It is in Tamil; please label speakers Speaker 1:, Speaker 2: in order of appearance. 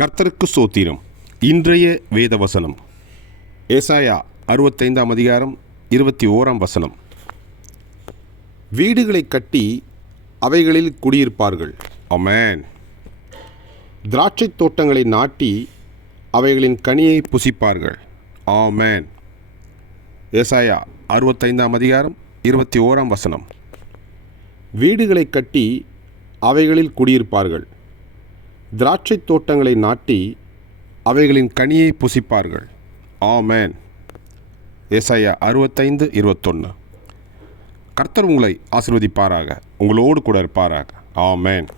Speaker 1: கர்த்தருக்கு சோத்திரம். இன்றைய வேத வசனம் ஏசாயா அறுபத்தைந்தாம் அதிகாரம் இருபத்தி ஓராம் வசனம். வீடுகளை கட்டி அவைகளில் குடியிருப்பார்கள். அமேன் திராட்சைத் தோட்டங்களை நாட்டி அவைகளின் கனியை புசிப்பார்கள். ஆமேன். ஏசாயா அறுபத்தைந்தாம் அதிகாரம் இருபத்தி ஓராம் வசனம். வீடுகளை கட்டி அவைகளில் குடியிருப்பார்கள். திராட்சைத் தோட்டங்களை நாட்டி அவைகளின் கனியை புசிப்பார்கள். ஆமேன். ஏசாயா அறுபத்தைந்து இருபத்தொன்று கர்த்தர் உங்களை ஆசிர்வதிப்பாராக. உங்களோடு கூட இருப்பாராக. ஆமேன்.